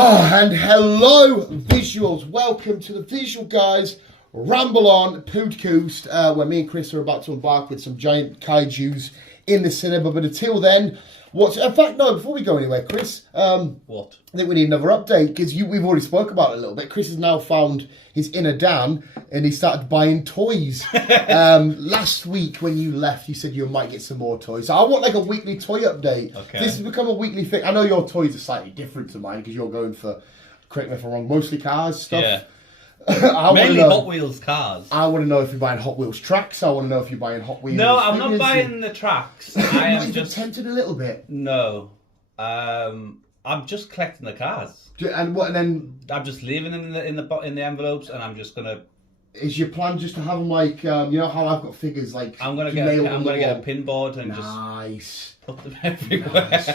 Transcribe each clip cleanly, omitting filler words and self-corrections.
And hello, visuals. Welcome to the Visual Guys Ramble on podcast, where me and Chris are about to embark with some giant kaijus in the cinema. But until then, before we go anywhere, Chris, what? I think we need another update because we've already spoke about it a little bit. Chris has now found his inner Dan and he started buying toys. Last week when you left, you said you might get some more toys. So I want like a weekly toy update. Okay. This has become a weekly thing. I know your toys are slightly different to mine because you're going for, correct me if I'm wrong, mostly cars stuff. Yeah. Mainly Hot Wheels cars. I want to know if you're buying Hot Wheels tracks. I want to know if you're buying Hot Wheels. No, I'm not buying the tracks. I am just tempted a little bit. No, I'm just collecting the cars. And what? And then I'm just leaving them in the envelopes, and I'm just gonna. Is your plan just to have them like you know how I've got figures like? I'm gonna get a pin board and just put them everywhere. Nice,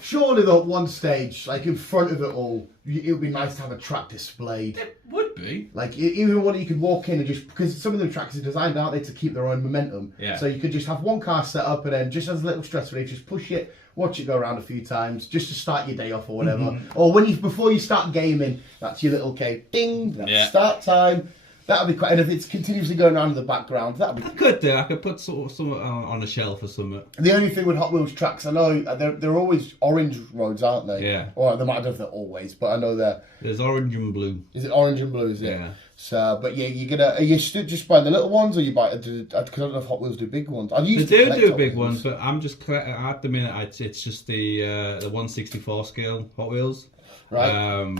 surely though, at one stage, like in front of it all, it would be nice to have a track displayed. It would be. Like even one you could walk in and just, because some of the tracks are designed, aren't they, to keep their own momentum. Yeah. So you could just have one car set up and then just as a little stress relief, just push it, watch it go around a few times, just to start your day off or whatever. Mm-hmm. Or before you start gaming, that's your little ding, that's start time. That would be quite, and if it's continuously going on in the background, that would be. I could put some on a shelf or something. The only thing with Hot Wheels tracks, I know they're always orange roads, aren't they? Yeah. Or they might, I don't know if they're always, but I know they're. There's orange and blue. Is it orange and blue? Is it? Yeah. So, but yeah, are you just buying the little ones, or you buy? Because I don't know if Hot Wheels do big ones. They do big ones, but I'm just at the minute. It's just the 1/64 scale Hot Wheels. Right.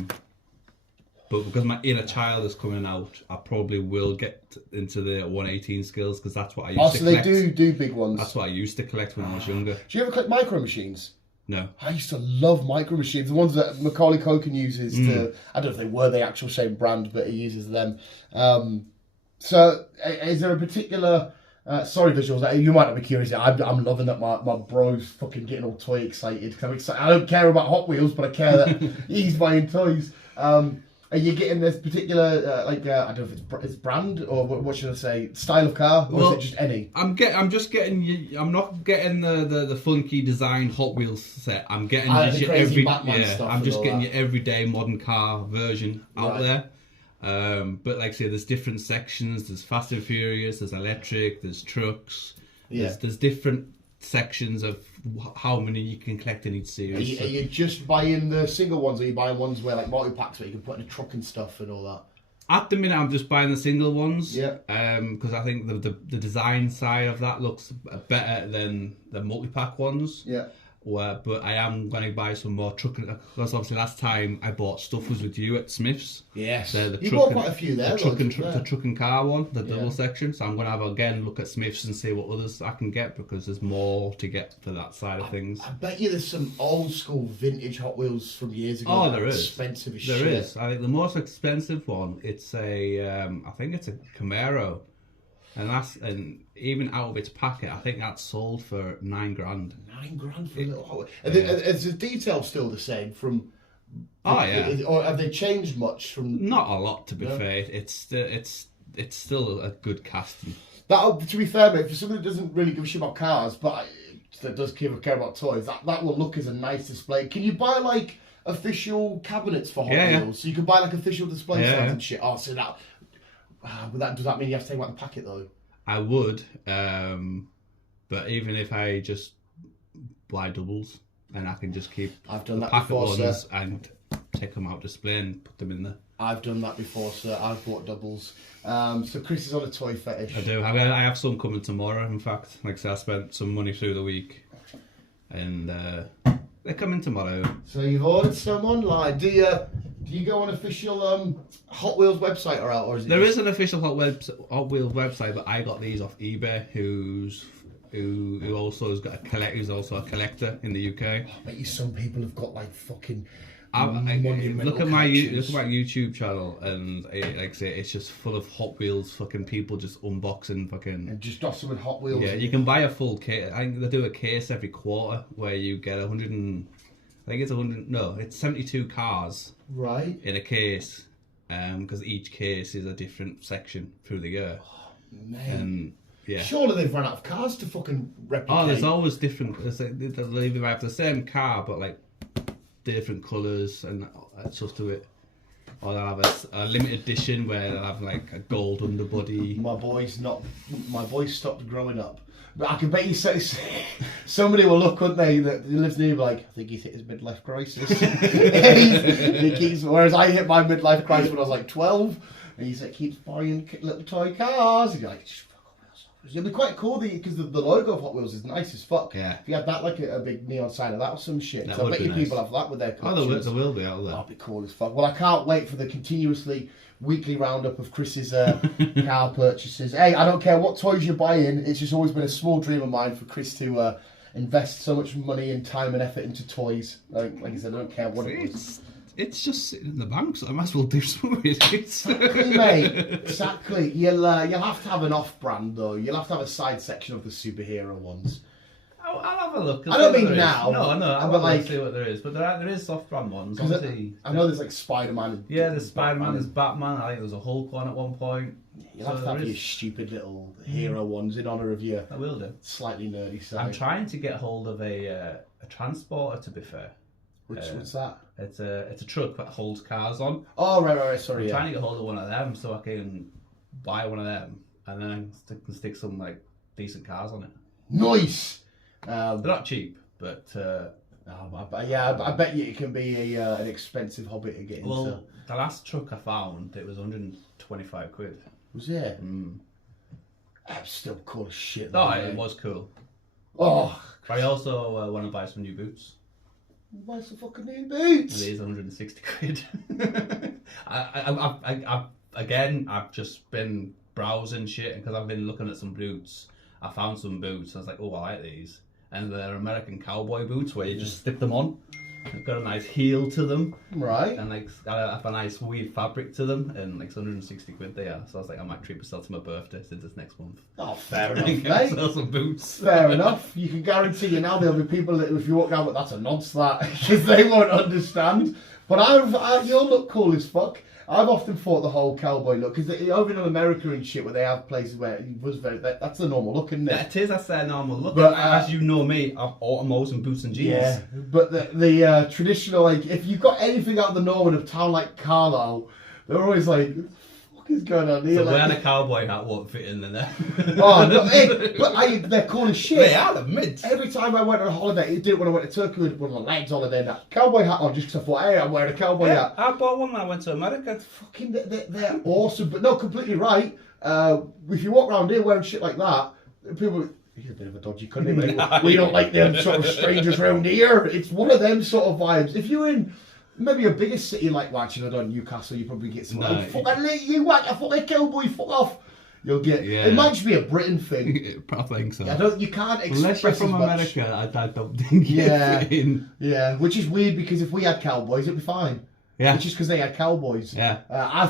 But because my inner child is coming out, I probably will get into the 1/18 scales because that's what I used to collect. Oh, so they do big ones. That's what I used to collect when I was younger. Do you ever collect micro machines? No. I used to love micro machines. The ones that Macaulay Culkin uses to, I don't know if they were the actual same brand, but he uses them. So is there a particular, sorry visuals, you might not be curious, I'm loving that my bro's fucking getting all toy excited. Cause I'm excited. I don't care about Hot Wheels, but I care that he's buying toys. Are you getting this particular, I don't know if it's brand or what should I say, style of car, or is it just any? I'm not getting the funky design Hot Wheels set. I'm getting just your your everyday modern car version out there. But like I say, there's different sections. There's Fast and Furious. There's electric. There's trucks. Yeah. There's different sections of how many you can collect in each series. Are you just buying the single ones, or are you buying ones where like multi-packs where you can put in a truck and stuff and all that? At the minute I'm just buying the single ones. Yeah. Because I think the design side of that looks better than the multi-pack ones. Yeah. But I am going to buy some more truck, because obviously last time I bought stuff was with you at Smith's. Yes. You bought quite a few there. The truck and car one, the double section. So I'm going to have again look at Smith's and see what others I can get, because there's more to get for that side of things. I bet you there's some old school vintage Hot Wheels from years ago. Oh, there is. Expensive as shit. There is. I think the most expensive one, it's I think it's a Camaro. And even out of its packet, I think that's sold for $9,000. $9,000 for a little Hot Wheel. Is the detail still the same from? Oh yeah. Or have they changed much from? Not a lot, to be fair. It's still a good casting. To be fair, mate, for someone that doesn't really give a shit about cars, but that does care about toys, that will look as a nice display. Can you buy like official cabinets for Hot Wheels? Yeah. So you can buy like official display stands and shit. Oh, so does that mean you have to take out the packet though? I would, but even if I just buy doubles and I can just keep I've done the that packet before, ones sir. And take them out display and put them in there. I've done that before, sir. I've bought doubles. So Chris is on a toy fetish. I do. I have some coming tomorrow. In fact, like I said, I spent some money through the week, and they're coming tomorrow. So you've ordered some online. Do you go on official Hot Wheels website or is it? There is an official Hot Wheels website, but I got these off eBay. Who also has got who's also a collector in the UK. I bet you some people have got like fucking. Look at my YouTube channel, and like I say, it's just full of Hot Wheels fucking people just unboxing fucking. And just dossing with Hot Wheels. Yeah, you can buy a full case. I think they do a case every quarter where you get 100 and I think it's 100. No, it's 72 cars. Right. In a case, because each case is a different section through the year. Oh, man. Yeah. Surely they've run out of cars to fucking replicate. Oh, there's always different. They'll either have the same car, but like different colours and stuff to it. Or they'll have a limited edition where they'll have like a gold underbody. My boy's stopped growing up. But I can bet you somebody will look, wouldn't they, that lives near, like, I think he's hit his midlife crisis. Whereas I hit my midlife crisis when I was like 12, and he keeps buying little toy cars, and you're like, just fuck off. It'd be quite cool because the logo of Hot Wheels is nice as fuck. Yeah. If you had that like a big neon sign of that or some shit. That So I bet you nice. people have that with their collections. There will be out there. That'd be cool as fuck. Well, I can't wait for the continuously weekly roundup of Chris's car purchases. Hey, I don't care what toys you're buying. It's just always been a small dream of mine for Chris to invest so much money and time and effort into toys. Like I said, I don't care what it was. It's just sitting in the bank, so I might as well do something with it. Exactly, mate. Exactly. You'll have to have an off-brand though. You'll have to have a side section of the superhero ones. I'll have a look. I don't mean now. No, I'll like, see what there is. But there is off-brand ones. I know there's like Spider-Man. Yeah, there's Spider-Man, there's Batman. I think there's a Hulk one at one point. You'll have to have your stupid little hero ones in honour of your I will do. Slightly nerdy side. I'm trying to get hold of a transporter, to be fair. What's that? It's a truck that holds cars on. Oh, right, sorry. I'm trying to get hold of one of them so I can buy one of them and then I can stick some like decent cars on it. Nice! They're not cheap, but... I bet you it can be an expensive hobby to get into. Well, the last truck I found, it was 125 quid. Was it? That's still cool as shit. No, it was cool. Oh! But I also want to buy some new boots. Buy some fucking new boots! It is 160 quid. I've just been browsing shit, and because I've been looking at some boots, I found some boots. I was like, oh, I like these. And they're American cowboy boots where you just stick them on. They've got a nice heel to them. Right. And like got a nice weird fabric to them, and like 160 quid they are. So I was like, I might treat myself to my birthday since it's next month. Oh, fair enough, mate. Sell some boots. Fair enough. You can guarantee you now there'll be people that if you walk down with that's a nonce that because they won't understand. But you'll look cool as fuck. I've often thought the whole cowboy look, because over in America and shit, where they have places where it was that's the normal look, isn't it? That is, that's their normal look. But, as you know me, I've automos and boots and jeans. Yeah, but the traditional, like, if you've got anything out of the norm in a town like Carlisle, they're always like, what the fuck is going on here? So like, wearing a cowboy hat won't fit in there. Oh, no, they're cool as shit. They are, the mids. Every time I went on a holiday, it did when I went to Turkey with one of the lads holiday, that cowboy hat on, just because I thought, hey, I'm wearing a cowboy hat. I bought one when I went to America. Fucking, they're awesome, but no, completely right. If you walk around here wearing shit like that, people, he's a bit of a dodgy cunt, mate. We don't like them sort of strangers around here. It's one of them sort of vibes. If you're in maybe a bigger city like, watching, I don't know, Newcastle, you probably get some, oh, fucking let you whack a fucking cowboy, fuck off. You'll get. Yeah. It might just be a Britain thing. I think so. You can't express unless you're from America. I don't think you fit in. Yeah, which is weird because if we had cowboys, it'd be fine. Yeah. It's just because they had cowboys. Yeah. I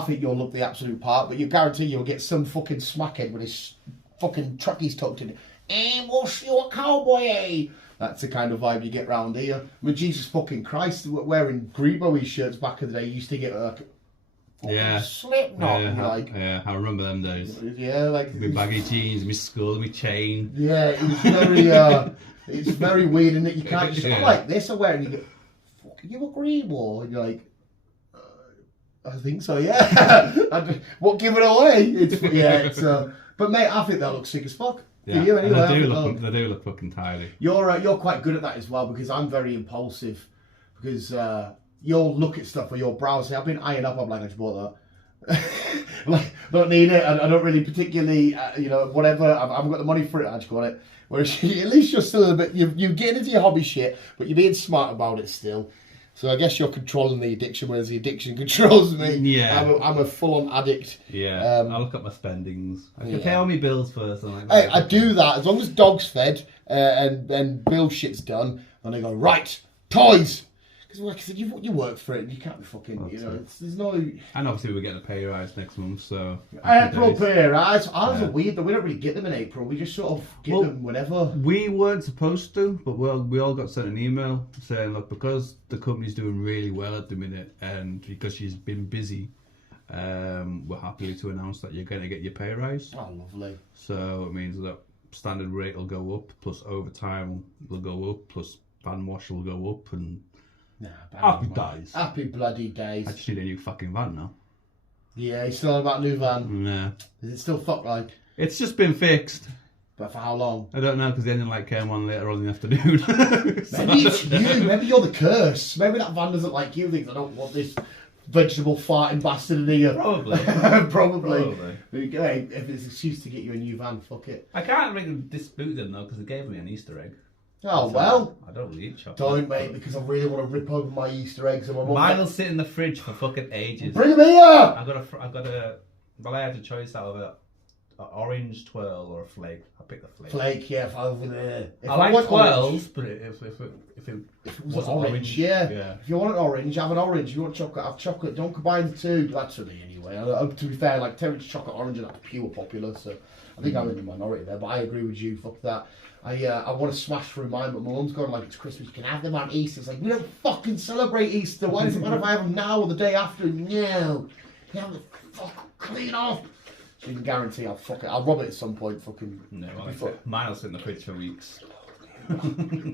think you'll look the absolute part, but you guarantee you'll get some fucking smackhead with his fucking truckies tucked in. Hey, what's your cowboy, eh? That's the kind of vibe you get round here. I mean, Jesus fucking Christ, wearing Grebo shirts back in the day, you used to get Slipknot. Yeah, I remember them days. Yeah, like my baggy jeans, my skull, my chain. Yeah, it was very, it's very weird, and that you can't just go like this or where, and you go, "Fuck, you agree, war?" And you're like, I think so, yeah. What give it away? It's but mate, I think that looks sick as fuck. Yeah, you, anyway, they do look fucking tidy. You're quite good at that as well, because I'm very impulsive, because you'll look at stuff or you'll browse. I've been eyeing up. I'm like, I just bought that. Like, don't need it. I don't really particularly, whatever. I haven't got the money for it. I just got it. Whereas at least you're still a bit. You get into your hobby shit, but you're being smart about it still. So I guess you're controlling the addiction, whereas the addiction controls me. Yeah. I'm a full-on addict. Yeah. I look at my spendings. I can pay all my bills first. Hey, I do that as long as dog's fed and bill shit's done. And I go, right, toys. Because like I said, you work for it, and you can't be fucking, there's no... And obviously we're getting a pay rise next month, so... April pay rise. Ours are weird, though. We don't really get them in April. We just sort of get them whenever. We weren't supposed to, but we all got sent an email saying, look, because the company's doing really well at the minute, and because she's been busy, we're happy to announce that you're going to get your pay rise. Oh, lovely. So it means that standard rate will go up, plus overtime will go up, plus van wash will go up, and... Nah, Happy days. Happy bloody days. I just need a new fucking van now. Yeah, he's still on about new van. Yeah. Is it still fucked like? It's just been fixed. But for how long? I don't know, because the engine light came on later on in the afternoon. Maybe it's you. Maybe you're the curse. Maybe that van doesn't like you. Thinks I don't want this vegetable farting bastard in here. Probably. Probably. Hey, if it's an excuse to get you a new van, fuck it. I can't really dispute them though, because they gave me an Easter egg. Oh, well. I don't really eat chocolate. Don't, mate, because I really want to rip open my Easter eggs. And Mine will sit in the fridge for fucking ages. Bring them here! Well, I had a choice out of an orange twirl or a flake. I picked the flake. Flake, yeah, if I over there. I like twirls, but if it was orange, yeah. If you want an orange, have an orange. If you want chocolate, have chocolate. Don't combine the two. That's for me anyway. To be fair, like temperature chocolate orange are like pure popular, so I think I'm in the minority there. But I agree with you. Fuck that. I want to smash through mine, but my mum's going like, it's Christmas, you can have them on Easter. It's like, we don't fucking celebrate Easter. Why does it matter if I have them now or the day after? No. You have to fuck clean off. So you can guarantee I'll rob it at some point. Fucking. No, mine will sit in the fridge for weeks.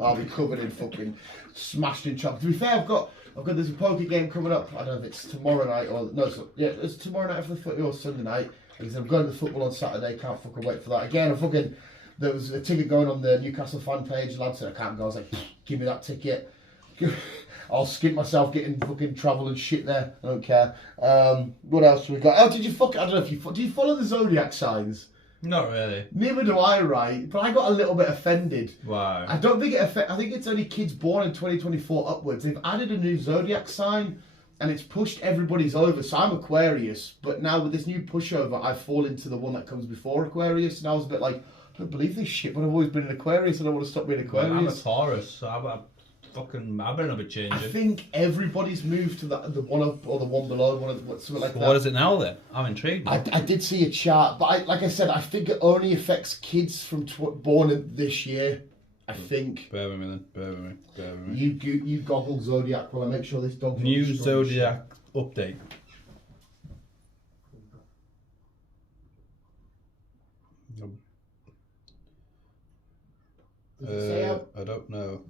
I'll be covered in fucking smashed in chocolate. To be fair, I've got there's a poker game coming up. I don't know if it's tomorrow night or no. It's tomorrow night for the footy or Sunday night. Because I'm going to the football on Saturday. Can't fucking wait for that. Again, there was a ticket going on the Newcastle fan page. Lad said I can't go. I was like, give me that ticket. I'll skip myself getting fucking travel and shit there. I don't care. What else we got? Oh, did you I don't know if you do you follow the zodiac signs? Not really. Neither do I, right? But I got a little bit offended. Why? I don't think I think it's only kids born in 2024 upwards. They've added a new zodiac sign, and it's pushed everybody's over. So I'm Aquarius, but now with this new pushover, I fall into the one that comes before Aquarius, and I was a bit like, I don't believe this shit, but I've always been an Aquarius and I want to stop being Aquarius. Well, I'm a Taurus, so I better not be changing. I think everybody's moved to the one up or the one below, something like that. What is it now then? I'm intrigued. I did see a chart, but like I said, I think it only affects kids from born this year. I think. Bear with me then. Bear with me. You goggle Zodiac while I make sure this dog. New Zodiac update. I don't know.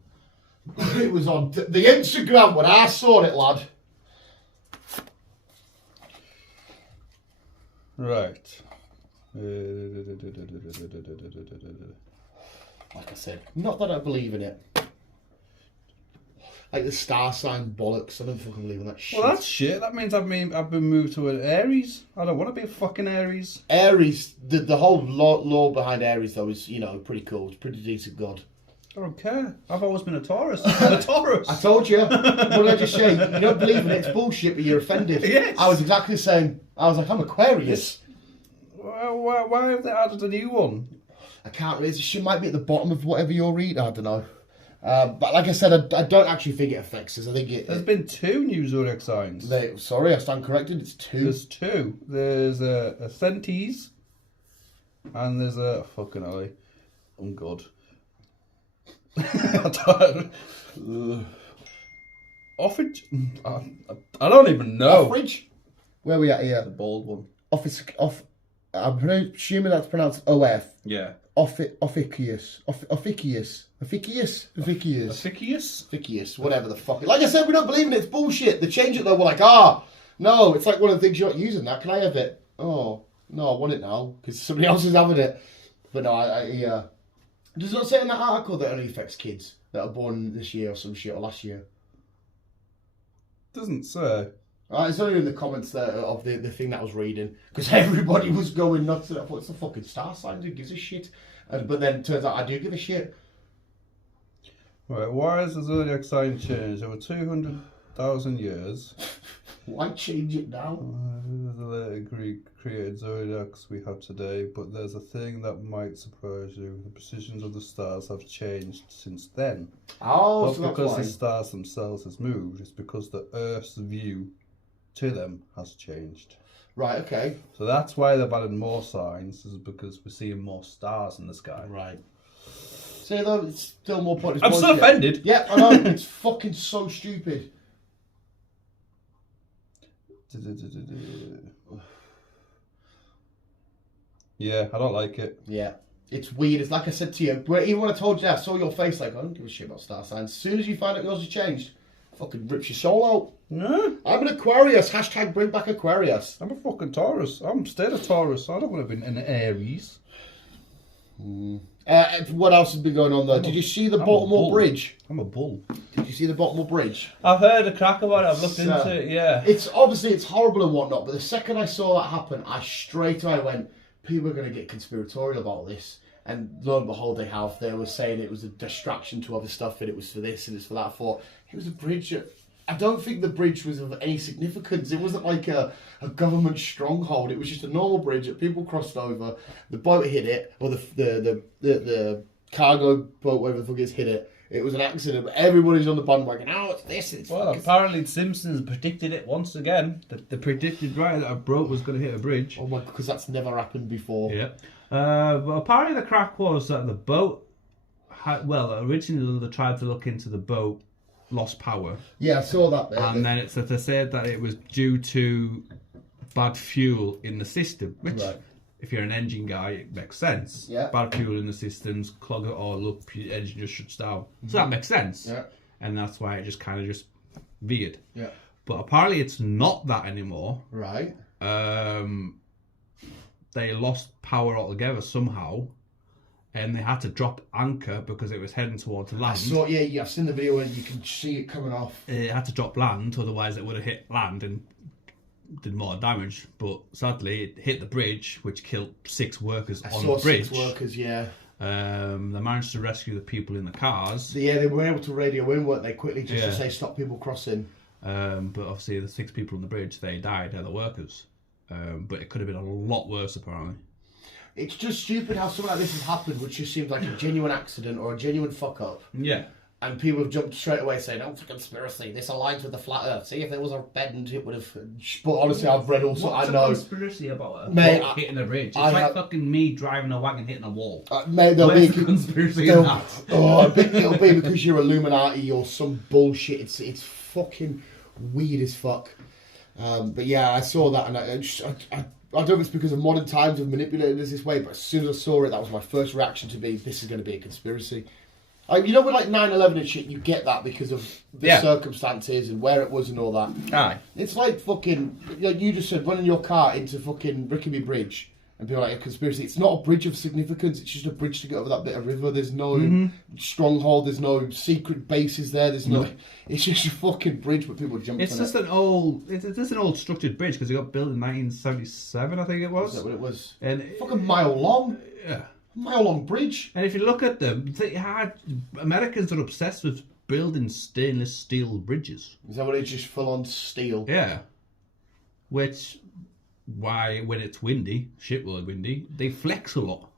It was on the Instagram when I saw it, lad. Right. Like I said, not that I believe in it. Like the star sign bollocks, I don't fucking believe in that shit. Well, that's shit. That means I've been moved to an Aries. I don't want to be a fucking Aries. Aries, the whole law behind Aries though is, pretty cool. It's a pretty decent god. I don't care. I've always been a Taurus. I'm a Taurus. I told you. What did I just say? You don't believe in it. It's bullshit, but you're offended. Yes. I was exactly the same. I was like, I'm Aquarius. Why have they added a new one? I can't really. She might be at the bottom of whatever you're reading. I don't know. But like I said, I don't actually think it affects us. I think There's been 2 new zodiac signs. Sorry, I stand corrected. It's 2. There's 2. There's a Centaurs, and there's a fucking hell. Oh God. Offridge? I don't even know. Offridge? Where are we at here? The bald one. I'm assuming that's pronounced OF. Yeah. Officius, whatever the fuck. Like I said, we don't believe in it. It's bullshit. They change it though. We're like, no. It's like one of the things you're not using that. Can I have it? Oh, no, I want it now because somebody else is having it. But no, does it not say in that article that it only affects kids that are born this year or some shit or last year? Doesn't say. It's only in the comments there of the thing that I was reading because everybody was going nuts. I thought it's a fucking star sign. Who gives a shit? But then it turns out I do give a shit. Right, why has the zodiac sign changed over 200,000 years? Why change it now? The later Greek created zodiacs we have today, but there's a thing that might surprise you. The positions of the stars have changed since then. Oh, Not so because that's why. the stars themselves has moved, it's because the Earth's view to them has changed. Right, okay. So that's why they've added more signs, is because we're seeing more stars in the sky. Right. See, though, it's still more pointless. I'm still offended. Yeah, I know. It's fucking so stupid. Yeah, I don't like it. Yeah. It's weird. It's like I said to you, even when I told you that, I saw your face like, I don't give a shit about star signs. As soon as you find out yours has changed, Fucking rips your soul out. No. I'm an Aquarius. Hashtag bring back Aquarius. I'm a fucking Taurus. I'm still a Taurus. I don't want to be an Aries. What else has been going on though? Did you see the Baltimore Bridge? I'm a bull. Did you see the Baltimore Bridge? I've heard a crack about it. I've looked into it, yeah. It's horrible and whatnot, but the second I saw that happen, I straight away went, people are going to get conspiratorial about this. And lo and behold, they have. They were saying it was a distraction to other stuff, and it was for this and it's for that. I thought it was a bridge. I don't think the bridge was of any significance. It wasn't like a government stronghold. It was just a normal bridge that people crossed over. The boat hit it, or the cargo boat, whatever the fuck is, hit it. It was an accident, but everybody's on the bandwagon. Oh, it's this. It's well, apparently the Simpsons predicted it once again. They predicted that a boat was going to hit a bridge. Oh my, because that's never happened before. Yeah. Well, apparently the crack was that the boat originally they tried to look into the boat, lost power. Yeah, I saw that bit. And then they said that it was due to bad fuel in the system, which, if you're an engine guy, it makes sense. Yeah. Bad fuel in the systems, clog it all up, your engine just shuts down. So that makes sense. Yeah. And that's why it just kind of just veered. Yeah. But apparently it's not that anymore. Right. They lost power altogether somehow, and they had to drop anchor because it was heading towards land. I've seen the video where you can see it coming off. It had to drop land, otherwise it would have hit land and did more damage. But sadly, it hit the bridge, which killed 6 workers on the bridge. 6 workers, yeah. They managed to rescue the people in the cars. Yeah, they were able to radio in, weren't they, quickly, just to say stop people crossing. But obviously, the 6 people on the bridge, they died, they're the workers. But it could have been a lot worse, apparently. It's just stupid how something like this has happened, which just seems like a genuine accident or a genuine fuck-up. Yeah. And people have jumped straight away saying, oh, it's a conspiracy. This aligns with the flat earth. See, if there was a bend, it would have... But honestly, I've read also... What's I know. What's a conspiracy about a boat hitting a bridge? It's like fucking me driving a wagon hitting a wall. Mate, there'll Where's be the conspiracy in that? Oh, it'll be because you're Illuminati or some bullshit. It's fucking weird as fuck. But yeah, I saw that, and I don't know if it's because of modern times have manipulated us this way, but as soon as I saw it, that was my first reaction to be, this is going to be a conspiracy. You know, with like 9/11 and shit, you get that because of the circumstances and where it was and all that. Aye. It's like fucking, like you just said, running your car into fucking Rickaby Bridge. And people are like, a conspiracy. It's not a bridge of significance. It's just a bridge to get over that bit of river. There's no stronghold. There's no secret bases there. There's no. It's just a fucking bridge, but people jump on it. It's just an old structured bridge because it got built in 1977, I think it was. Is that what it was? And fucking mile long. Yeah. Mile long bridge. And if you look at them, Americans are obsessed with building stainless steel bridges. Is that what it's just full on steel? Yeah. Which. Why, when it's windy, shitload windy, they flex a lot.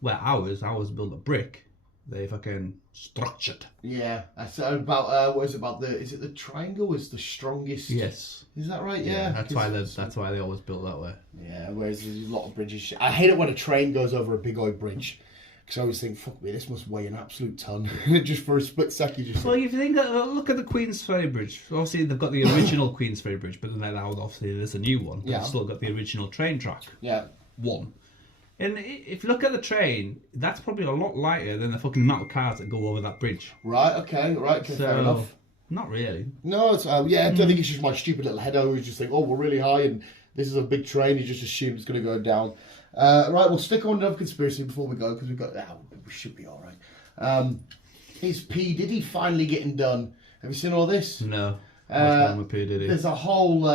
Where ours build a brick, they fucking structured. Yeah, I said about what is it about is it the triangle is the strongest? Yes. Is that right? Yeah. That's why they always built that way. Yeah, whereas there's a lot of bridges. I hate it when a train goes over a big old bridge. Because I always think, fuck me, this must weigh an absolute ton. Just for a split second. Well, if you think, look at the Queensferry Bridge. Obviously, they've got the original Queensferry Bridge, but then now obviously there's a new one. But it's still got the original train track. Yeah. One. And if you look at the train, that's probably a lot lighter than the fucking amount of cars that go over that bridge. Right, okay, fair enough. Not really. No, it's, I don't think it's just my stupid little head who just think, oh, we're really high and this is a big train, you just assume it's going to go down. Right, we'll stick on another conspiracy before we go, because we should be alright. Is P. Diddy finally getting done? Have you seen all this? No. What's wrong with P. Diddy? There's a whole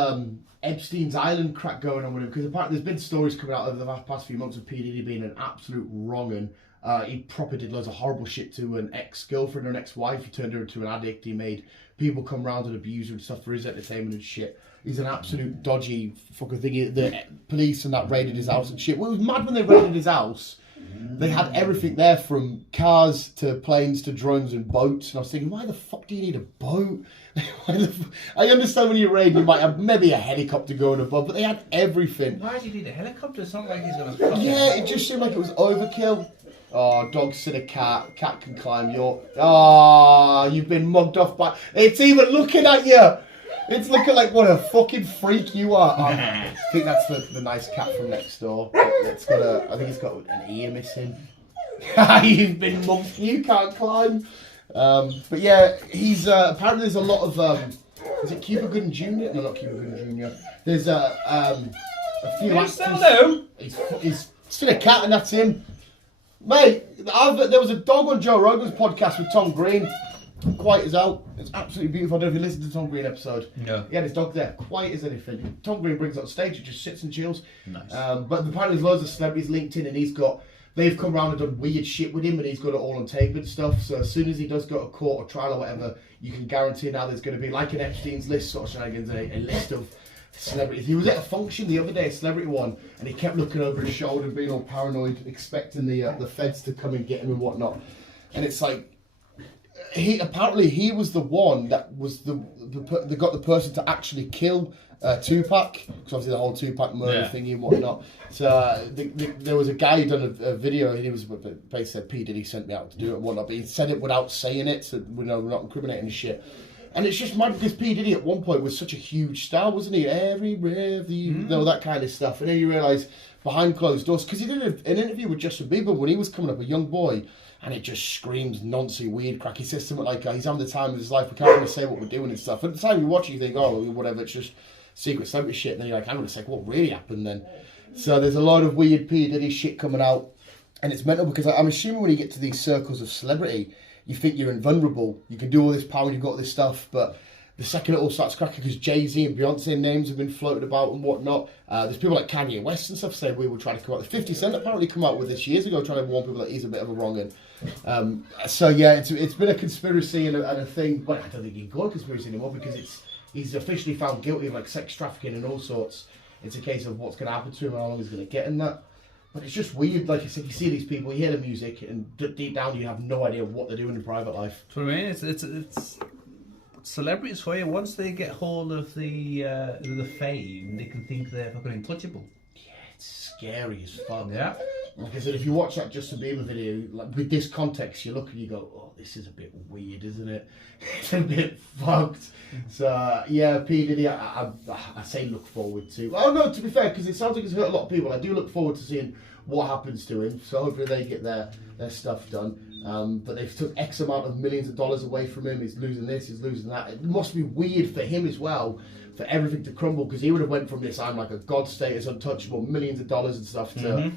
Epstein's Island crack going on with him, because apparently there's been stories coming out over the past few months of P. Diddy being an absolute wrong'un. He proper did loads of horrible shit to an ex-girlfriend or an ex-wife. He turned her into an addict. He made people come round and abuse her and stuff for his entertainment and shit. He's an absolute dodgy fucking thing. The police and that raided his house and shit. Well, it was mad when they raided his house. They had everything there, from cars to planes to drones and boats. And I was thinking, why the fuck do you need a boat? I understand when you raid, you might have maybe a helicopter going above, but they had everything. Why do you need a helicopter? It's not like he's going to... Yeah, it just seemed like it was overkill. Oh, dog sit a cat. Cat can climb your... Oh, you've been mugged off by... It's even looking at you. It's looking like what a fucking freak you are. Oh, I think that's the nice cat from next door. It's got I think it's got an ear missing. You've been mugged. You can't climb. But yeah, he's apparently there's a lot of is it Cuba Gooding Jr.? No, not Cuba Gooding Jr. There's a few actors. He's seen a cat and that's him, mate. There was a dog on Joe Rogan's podcast with Tom Green. Quiet as out. It's absolutely beautiful. I don't know if you listened to the Tom Green episode. Yeah. He had his dog there, quiet as anything. Tom Green brings it on stage, he just sits and chills. Nice. But apparently there's loads of celebrities linked in, and they've come around and done weird shit with him, and he's got it all on tape and stuff. So as soon as he does go to court or trial or whatever, you can guarantee now there's going to be, like an Epstein's List sort of shenanigans, a list of celebrities. He was at a function the other day, a celebrity one, and he kept looking over his shoulder, being all paranoid, expecting the feds to come and get him and whatnot. And it's like, he was the one that was that got the person to actually kill Tupac, because obviously the whole Tupac murder thingy and whatnot. So there was a guy who done a video, and he was basically said P Diddy sent me out to do it and whatnot, but he said it without saying it, so we're not incriminating his shit. And it's just mad because P Diddy at one point was such a huge star, wasn't he? Every that kind of stuff, and then you realise behind closed doors, because he did an interview with Justin Bieber when he was coming up, a young boy. And it just screams nonsense, weird crack. He says something like, he's having the time of his life, we can't really say what we're doing and stuff. At the time you watch it, you think, oh, whatever, it's just secret celebrity shit. And then you're like, hang on a sec, what really happened then? So there's a lot of weird P. Diddy shit coming out. And it's mental because I'm assuming when you get to these circles of celebrity, you think you're invulnerable. You can do all this power and you've got this stuff, but the second it all starts cracking, because Jay-Z and Beyonce names have been floated about and whatnot. There's people like Kanye West and stuff saying we will try to come out. 50 Cent apparently come out with this years ago trying to warn people that he's a bit of a wrong un. So yeah, it's been a conspiracy and a thing, but I don't think you can call it a conspiracy anymore because he's officially found guilty of like sex trafficking and all sorts. It's a case of what's going to happen to him and how long he's going to get in that. But it's just weird, like I said, you see these people, you hear the music, and deep down you have no idea what they're doing in private life. That's what I mean. It's celebrities for you. Once they get hold of the fame, they can think they're fucking untouchable. Yeah, it's scary as fuck. Yeah. Like I said, if you watch that Justin Bieber video, like with this context, you look and you go, "Oh, this is a bit weird, isn't it? It's a bit fucked." So yeah, P Diddy, I say look forward to. Oh no, to be fair, because it sounds like it's hurt a lot of people. I do look forward to seeing what happens to him. So hopefully they get their stuff done. But they've took X amount of millions of dollars away from him. He's losing this, he's losing that. It must be weird for him as well, for everything to crumble, because he would have went from this, I'm like a god status, untouchable, millions of dollars and stuff, to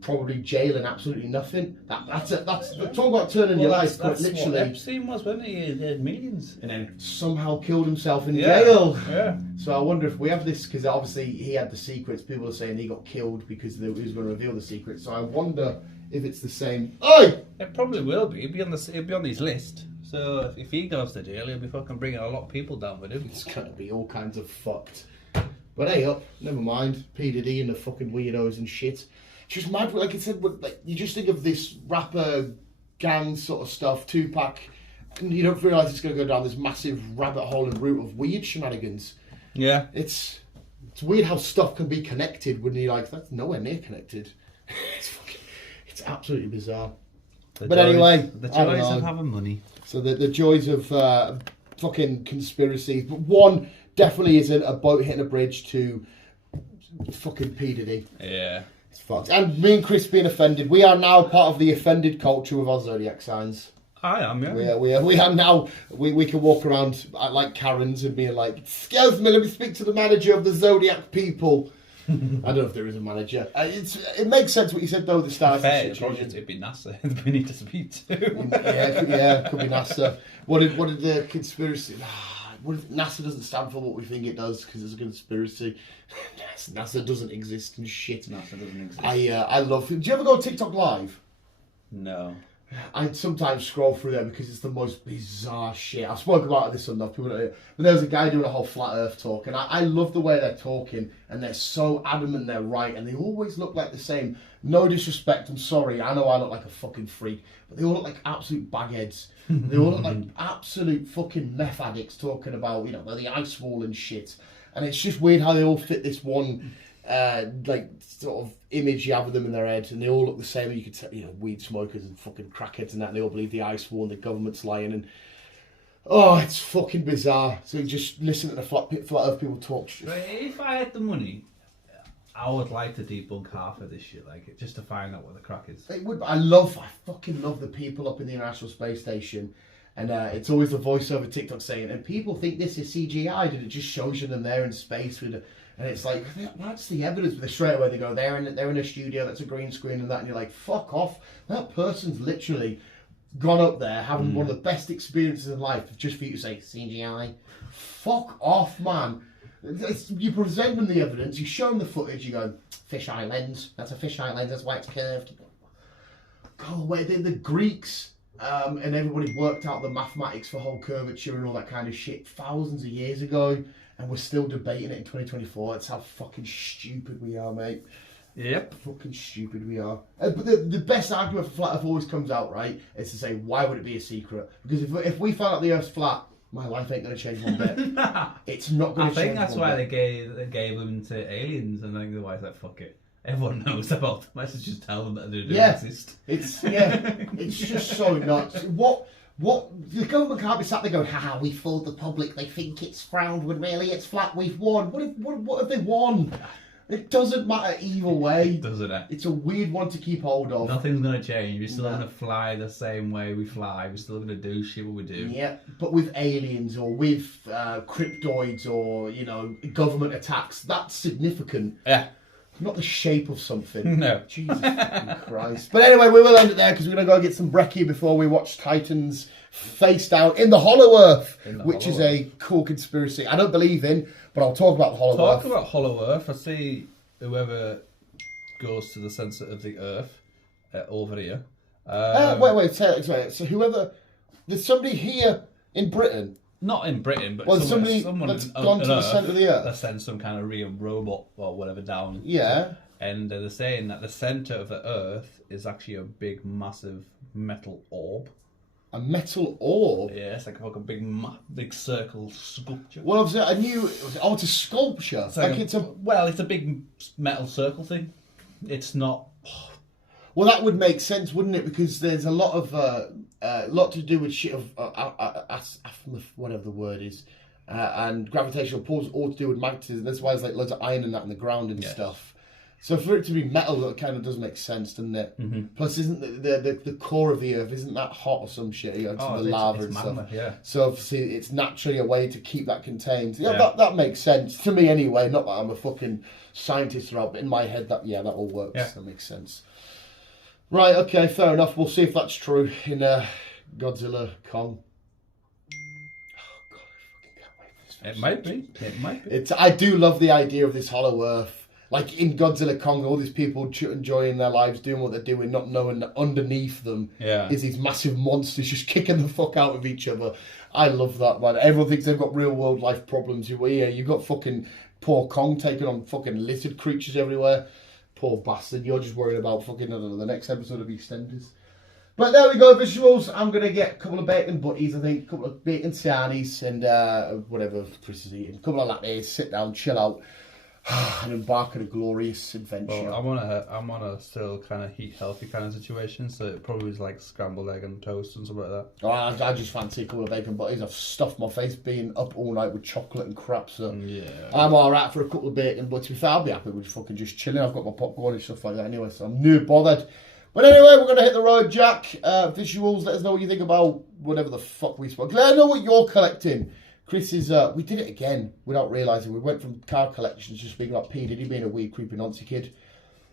probably jail and absolutely nothing. That's talk about turning your life, quite literally. What Epstein was, wasn't he? He had millions. And then somehow killed himself in jail. Yeah. So I wonder if we have this, because obviously he had the secrets. People are saying he got killed because he was going to reveal the secrets. So I wonder if it's the same. Oi! It probably will be. He'll be on his list. So if he goes to jail, he'll be fucking bringing a lot of people down with him. It's going to be all kinds of fucked. But hey up, never mind. P Diddy and the fucking weirdos and shit. It's just mad. Like I said, like you just think of this rapper gang sort of stuff, Tupac, and you don't realise it's going to go down this massive rabbit hole and route of weird shenanigans. Yeah. It's weird how stuff can be connected when you're like, that's nowhere near connected. It's absolutely bizarre. Anyway, the joys of having money. So the joys of fucking conspiracies. But one definitely isn't a boat hitting a bridge to fucking P Diddy. Yeah. It's fucked. And me and Chris being offended. We are now part of the offended culture with our zodiac signs. I am, yeah. We are now. We can walk around like Karens and being like, excuse me, let me speak to the manager of the zodiac people. I don't know if there is a manager. It makes sense what you said though at the start. Fair, it'd be NASA. We need to speak to. yeah, could be NASA. What did the conspiracy? NASA doesn't stand for what we think it does because it's a conspiracy. NASA doesn't exist and shit. NASA doesn't exist. I love. Do you ever go TikTok live? No. I sometimes scroll through there because it's the most bizarre shit. I've spoken about this enough. People don't hear. But there was a guy doing a whole flat Earth talk, and I love the way they're talking, and they're so adamant they're right, and they always look like the same. No disrespect, I'm sorry. I know I look like a fucking freak, but they all look like absolute bagheads. They all look like absolute fucking meth addicts talking about, the ice wall and shit. And it's just weird how they all fit this one sort of image you have of them in their head, and they all look the same. You could tell, weed smokers and fucking crackheads and that, and they all believe the ice wall and the government's lying, and it's fucking bizarre. So you just listen to the flat Earth people talk. But if I had the money, I would like to debunk half of this shit, just to find out what the crack is. I fucking love the people up in the International Space Station And it's always the voiceover TikTok saying, and people think this is CGI, and it just shows you them there in space with and it's like, that's the evidence. But straight away they go, they're in a studio, that's a green screen and that, and you're like, fuck off. That person's literally gone up there having one of the best experiences in life just for you to say, CGI. Fuck off, man. You present them the evidence, you show them the footage, you go, fisheye lens, that's a fisheye lens, that's why it's curved. Go away. The Greeks and everybody worked out the mathematics for whole curvature and all that kind of shit thousands of years ago, and we're still debating it in 2024. That's how fucking stupid we are, mate. Yep. Fucking stupid we are. But the best argument for flat Earth always comes out, right, is to say, why would it be a secret? Because if we found out the Earth's flat, my life ain't going to change one bit. It's not going to change one bit. I think that's why they gave them to aliens, and I think otherwise, like, fuck it. Everyone knows about them. Let's just tell them that they do exist. It's just so nuts. What the government can't be sat there going, haha, we fooled the public. They think it's round when really it's flat. We've won. What have they won? It doesn't matter either way. Doesn't it? It's a weird one to keep hold of. Nothing's going to change. We're still going to fly the same way we fly. We're still going to do shit what we do. Yeah, but with aliens or with cryptoids or, government attacks, that's significant. Yeah. Not the shape of something. No. Jesus Christ. But anyway, we will end it there because we're going to go get some brekkie before we watch Titans face down in the Hollow Earth, which is a cool conspiracy I don't believe in, but I'll talk about the Hollow Earth. Talk about Hollow Earth. I see whoever goes to the centre of the Earth over here. Wait. So whoever... There's somebody here in Britain... Not in Britain, but someone that's gone to the centre of the Earth. They send some kind of real robot or whatever down. Yeah. And they're saying that the centre of the Earth is actually a big, massive metal orb. A metal orb? Yeah, it's like a big circle sculpture. Well, obviously, I knew it's a sculpture. It's a big metal circle thing. It's not. Well, that would make sense, wouldn't it? Because there's a lot to do with shit of whatever the word is, and gravitational pulls, all to do with magnetism. That's why there's like loads of iron and that in the ground and stuff. So for it to be metal, that kind of does make sense, doesn't it? Mm-hmm. Plus, isn't the core of the Earth isn't that hot or some shit? The lava and magma, stuff. Yeah. So obviously, it's naturally a way to keep that contained. That makes sense to me anyway. Not that I'm a fucking scientist or out, but in my head, that all works. Yeah. That makes sense. Right, okay, fair enough. We'll see if that's true in Godzilla Kong. Oh, God, I fucking can't wait for this. It might be. I do love the idea of this Hollow Earth. Like in Godzilla Kong, all these people enjoying their lives, doing what they're doing, not knowing that underneath them is these massive monsters just kicking the fuck out of each other. I love that, man. Everyone thinks they've got real world life problems. You've got fucking poor Kong taking on fucking lizard creatures everywhere. Poor bastard, you're just worried about fucking, I don't know, the next episode of EastEnders. But there we go, visuals. I'm going to get a couple of bacon butties, I think, a couple of bacon sarnies, and whatever Chris is eating. A couple of lattes, sit down, chill out, and embark on a glorious adventure. Well, I'm on a still kind of heat healthy kind of situation, so it probably is like scrambled egg and toast and stuff like that. Oh, I just fancy a couple of bacon butties. I've stuffed my face being up all night with chocolate and crap, so I'm alright for a couple of bacon, but to be fair, I'll be happy with fucking just chilling. I've got my popcorn and stuff like that anyway, so I'm no bothered. But anyway, we're going to hit the road, Jack. Visuals, let us know what you think about whatever the fuck we spoke. Let us know what you're collecting. Chris is, we did it again without realising. We went from car collections just being like P. Diddy being a weird, creepy Nancy kid.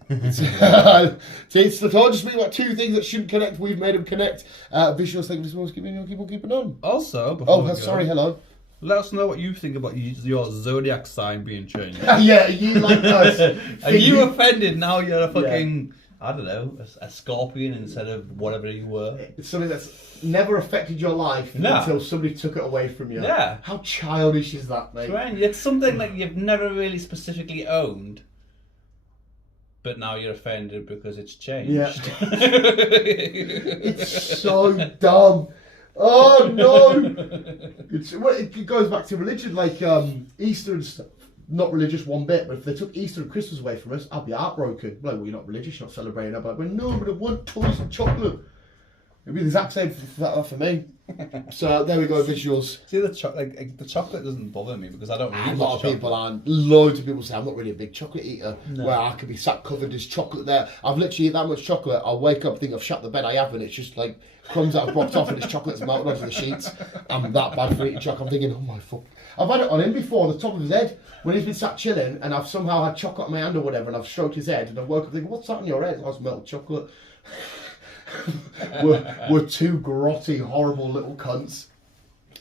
It's just being like two things that shouldn't connect. We've made them connect. Visuals, thank you for keeping on. Also, hello. Let us know what you think about your zodiac sign being changed. Yeah, you like us. Are you offended now you're a fucking... I don't know, a scorpion instead of whatever you were. It's something that's never affected your life until somebody took it away from you. Yeah. How childish is that, mate? It's something that you've never really specifically owned, but now you're offended because it's changed. Yeah. It's so dumb. Oh, no. It goes back to religion, like Easter and stuff. Not religious one bit, but if they took Easter and Christmas away from us, I'd be heartbroken. Like, well, you're not religious, you're not celebrating. I'd be like, well, no, but I want toys and chocolate. It'd be the exact same for me. So there we go, visuals. See, the chocolate doesn't bother me because I don't eat A lot of chocolate. people aren't. Loads of people say I'm not really a big chocolate eater. Where I could be sat covered as chocolate there. I've literally eaten that much chocolate. I'll wake up, think I've shut the bed. I haven't. It's just like crumbs that I've blocked off and it's chocolate's melted onto the sheets. I'm that bad for eating chocolate. I'm thinking, oh my fuck. I've had it on him before, on the top of his head, when he's been sat chilling, and I've somehow had chocolate in my hand or whatever, and I've stroked his head, and I've woke up thinking, what's that on your head? Oh, it's melted chocolate. we're two grotty, horrible little cunts.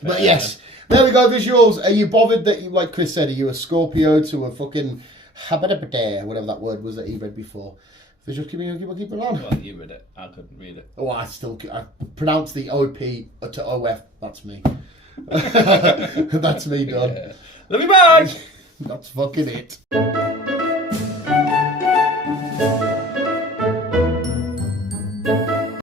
But yes, there we go, visuals. Are you bothered that you, like Chris said, are you a Scorpio to a fucking whatever that word was that he read before? Visuals, keep it on. Well, you read it. I couldn't read it. Oh, I pronounce the OP to OF. That's me. That's me done. Yeah. Let me back! That's fucking it.